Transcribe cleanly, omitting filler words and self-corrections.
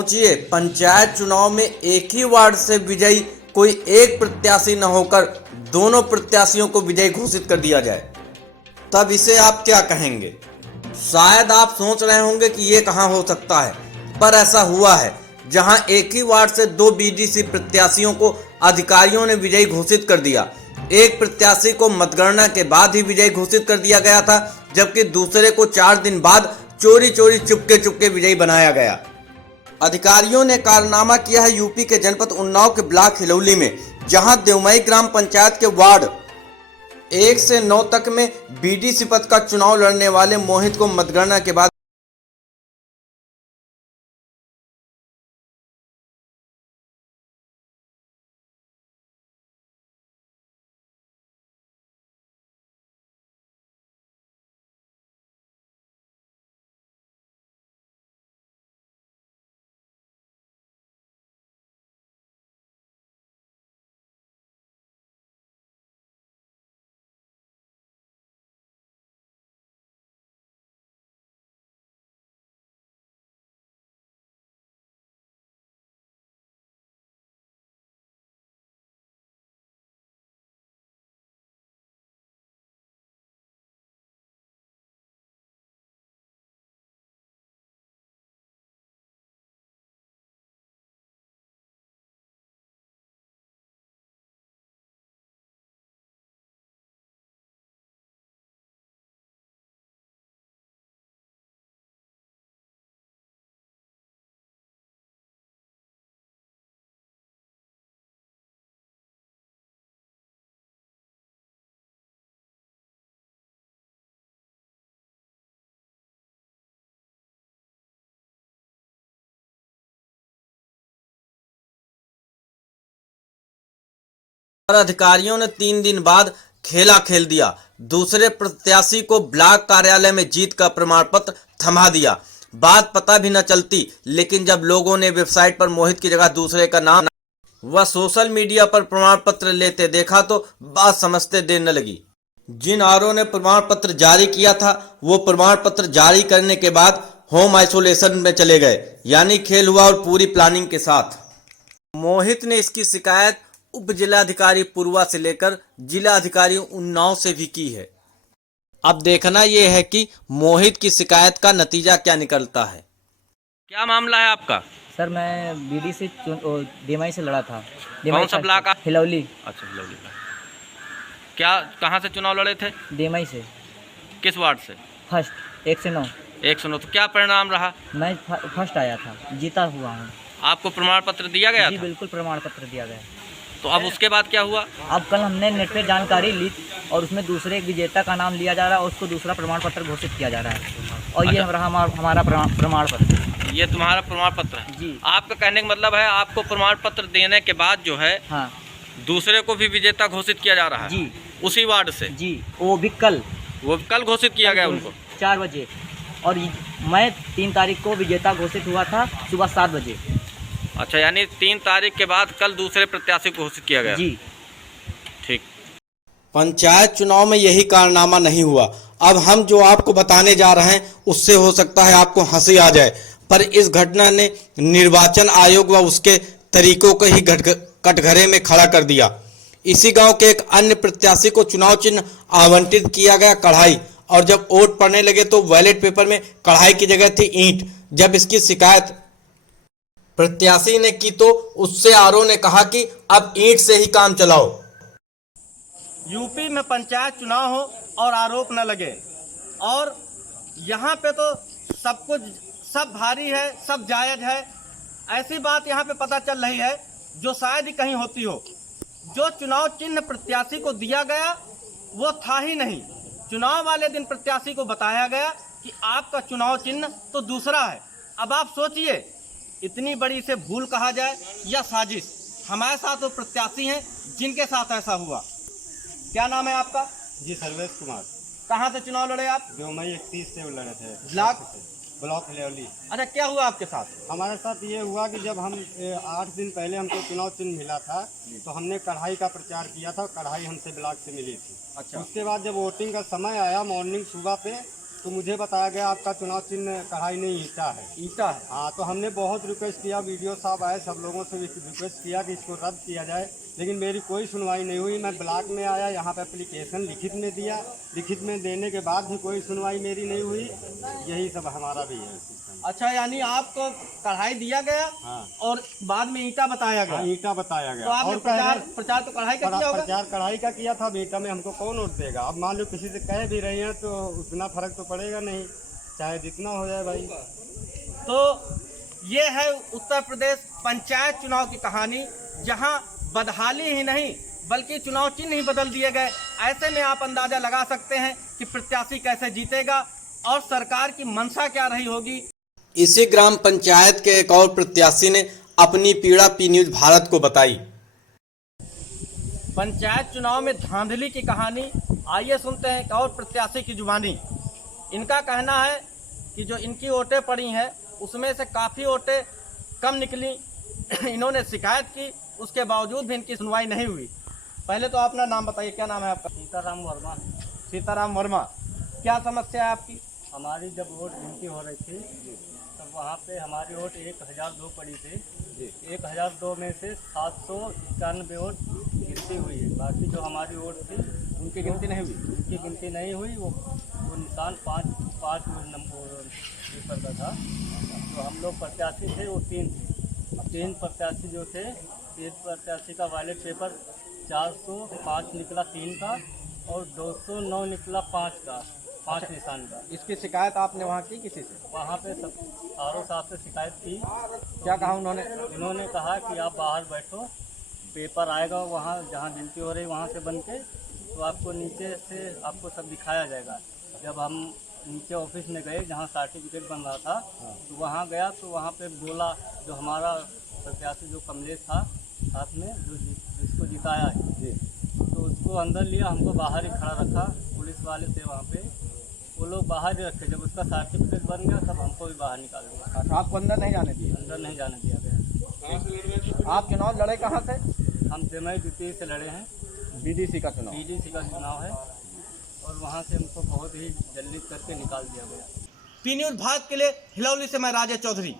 सोचिए, पंचायत चुनाव में एक ही वार्ड से विजयी कोई एक प्रत्याशी न होकर दोनों प्रत्याशियों को विजयी घोषित कर दिया जाए, तब इसे आप क्या कहेंगे? शायद आप सोच रहे होंगे कि ये कहां हो सकता है, पर ऐसा हुआ है, जहां एक ही वार्ड से दो बीडीसी प्रत्याशियों को अधिकारियों ने विजयी घोषित कर दिया। एक प्रत्याशी को मतगणना के बाद ही विजयी घोषित कर दिया गया था, जबकि दूसरे को 4 दिन बाद चोरी चोरी चुपके चुपके विजयी बनाया गया। अधिकारियों ने कारनामा किया है यूपी के जनपद उन्नाव के ब्लॉक हिलौली में, जहां देवमई ग्राम पंचायत के वार्ड 1 से 9 तक में बीडीसी पद का चुनाव लड़ने वाले मोहित को मतगणना के बाद अधिकारियों ने 3 दिन बाद खेला खेल दिया। दूसरे प्रत्याशी को ब्लॉक कार्यालय में जीत का प्रमाण पत्र थमा दिया। बात पता भी न चलती, लेकिन जब लोगों ने वेबसाइट पर मोहित की जगह दूसरे का नाम व सोशल मीडिया पर प्रमाण पत्र लेते देखा तो बात समझते देर न लगी। जिन आरओ ने प्रमाण पत्र जारी किया था, वो प्रमाण पत्र जारी करने के बाद होम आइसोलेशन में चले गए, यानी खेल हुआ और पूरी प्लानिंग के साथ। मोहित ने इसकी शिकायत उप जिलाधिकारी पूर्वा से लेकर जिला अधिकारी उन्नाव से भी की है। अब देखना यह है कि मोहित की शिकायत का नतीजा क्या निकलता है। क्या मामला है आपका? सर, मैं बीडी से देवमई से लड़ा था। कौन सा ब्लॉक? हिलौली। अच्छा, हिलौली। क्या, कहाँ से चुनाव लड़े थे? देवमई से। किस वार्ड से? फर्स्ट, 1 से 9। 1 से 9। तो क्या परिणाम रहा? मैं फर्स्ट आया था, जीता हुआ हूँ। आपको प्रमाण पत्र दिया गया? जी था? बिल्कुल, प्रमाण पत्र दिया गया। तो अब उसके बाद क्या हुआ? अब कल हमने नेट पे जानकारी ली और उसमें दूसरे विजेता का नाम लिया जा रहा है और उसको दूसरा प्रमाण पत्र घोषित किया जा रहा है। और ये रहा हमारा प्रमाण पत्र। ये तुम्हारा प्रमाण पत्र है? जी। आपका कहने का मतलब है आपको प्रमाण पत्र देने के बाद जो है, हाँ, दूसरे को भी विजेता घोषित किया जा रहा है? जी। उसी वार्ड से? जी, वो भी कल घोषित किया गया उनको 4 बजे। और मैं 3 तारीख को विजेता घोषित हुआ था सुबह 7 बजे। अच्छा, यानी 3 तारीख के बाद कल दूसरे प्रत्याशी को घोषित किया गया? जी। ठीक। पंचायत चुनाव में यही कारनामा नहीं हुआ। अब हम जो आपको बताने जा रहे हैं उससे हो सकता है आपको हंसी आ जाए, पर इस घटना ने निर्वाचन आयोग व उसके तरीकों को ही कटघरे में खड़ा कर दिया। इसी गांव के एक अन्य प्रत्याशी को चुनाव चिन्ह आवंटित किया गया कढ़ाई, और जब वोट पड़ने लगे तो बैलेट पेपर में कढ़ाई की जगह थी ईंट। जब इसकी शिकायत प्रत्याशी ने की तो उससे आरओ ने कहा कि अब ईंट से ही काम चलाओ। यूपी में पंचायत चुनाव हो और आरोप न लगे, और यहाँ पे तो सब कुछ सब भारी है, सब जायज है। ऐसी बात यहाँ पे पता चल रही है जो शायद ही कहीं होती हो। जो चुनाव चिन्ह प्रत्याशी को दिया गया वो था ही नहीं। चुनाव वाले दिन प्रत्याशी को बताया गया कि आपका चुनाव चिन्ह तो दूसरा है। अब आप सोचिए, इतनी बड़ी इसे भूल कहा जाए या साजिश। हमारे साथ वो प्रत्याशी हैं जिनके साथ ऐसा हुआ। क्या नाम है आपका? जी, सर्वेश कुमार। कहाँ से चुनाव लड़े आप? देवमई 31 से लड़े थे। ब्लॉक हिलौली। अच्छा, क्या हुआ आपके साथ? हमारे साथ ये हुआ कि जब हम 8 दिन पहले हमको चुनाव चिन्ह मिला था तो हमने कढ़ाई का प्रचार किया था। कढ़ाई हमसे ब्लॉक से मिली थी। अच्छा। उसके बाद जब वोटिंग का समय आया, मॉर्निंग सुबह पे तो मुझे बताया गया आपका चुनाव चिन्ह कढ़ाई नहीं ईटा है। ईटा है। हाँ, तो हमने बहुत रिक्वेस्ट किया, वीडियो साहब आए, सब लोगों से रिक्वेस्ट किया कि इसको रद्द किया जाए, लेकिन मेरी कोई सुनवाई नहीं हुई। मैं ब्लॉक में आया, यहाँ पे एप्लीकेशन लिखित में दिया, लिखित में देने के बाद भी कोई सुनवाई मेरी नहीं हुई। यही सब हमारा भी है सिस्टम। अच्छा, यानी आपको कढ़ाई दिया गया हाँ। और बाद में ईटा बताया गया। हाँ, ईटा बताया गया। तो आपने और प्रचार तो कढ़ाई का किया होगा। प्रचार कढ़ाई का किया था, ईटा में हमको कौन वोट देगा। अब मान लो किसी से कह भी रहे हैं तो उतना फर्क तो पड़ेगा नहीं, चाहे जितना हो जाए भाई। तो ये है उत्तर प्रदेश पंचायत चुनाव की कहानी, जहां बदहाली ही नहीं बल्कि चुनाव चिन्ह ही बदल दिए गए। ऐसे में आप अंदाजा लगा सकते हैं कि प्रत्याशी कैसे जीतेगा और सरकार की मंशा क्या रही होगी। इसी ग्राम पंचायत के एक और प्रत्याशी ने अपनी पीड़ा पी न्यूज भारत को बताई। पंचायत चुनाव में धांधली की कहानी, आइए सुनते हैं एक और प्रत्याशी की जुबानी। इनका कहना है कि जो इनकी वोटें पड़ी हैं उसमें से काफ़ी वोटें कम निकली। इन्होंने शिकायत की, उसके बावजूद भी इनकी सुनवाई नहीं हुई। पहले तो अपना नाम बताइए, क्या नाम है आपका? सीताराम वर्मा। सीताराम वर्मा। क्या समस्या है आपकी? हमारी जब वोट गिनती हो रही थी तब वहाँ पे हमारी वोट 1002 पड़ी थी। 1002 में से 791 वोट गिनती हुई है। बाकी जो हमारी वोट थी उनकी गिनती नहीं हुई। उनकी गिनती नहीं हुई। वो निशान पाँच नंबर पेपर का था। तो हम लोग प्रत्याशी थे, वो 3 थे। 3 प्रत्याशी जो थे, 3 प्रत्याशी का बैलेट पेपर 405 निकला 3 का और 209 निकला 5 का, 5 निशान का। इसकी शिकायत आपने वहाँ की किसी से? वहाँ पे सब आर.ओ. साहब से शिकायत की। क्या कहा उन्होंने? उन्होंने कहा कि आप बाहर बैठो, पेपर आएगा वहाँ जहाँ गिनती हो रही वहाँ से बन के, तो आपको नीचे से आपको सब दिखाया जाएगा। जब हम नीचे ऑफिस में गए जहाँ सर्टिफिकेट बन रहा था, तो वहाँ गया तो वहाँ पे बोला, जो हमारा प्रत्याशी जो कमलेश था साथ में, जो जिसको जिताया है, तो उसको अंदर लिया, हमको बाहर ही खड़ा रखा। पुलिस वाले थे वहाँ पे, वो लोग बाहर ही रखे। जब उसका सर्टिफिकेट बन गया तब हमको भी बाहर निकाल दिया। अच्छा, आपको अंदर नहीं जाने दिए? अंदर नहीं जाने दिया गया। आप चुनाव लड़े कहाँ से? हम जमई द्वितीय से लड़े हैं। बीडीसी का चुनाव। बीडीसी का चुनाव है और वहाँ से हमको बहुत ही जल्दी करके निकाल दिया गया। पी न्यूज़ भारत के लिए हिलौली से मैं राजेश चौधरी।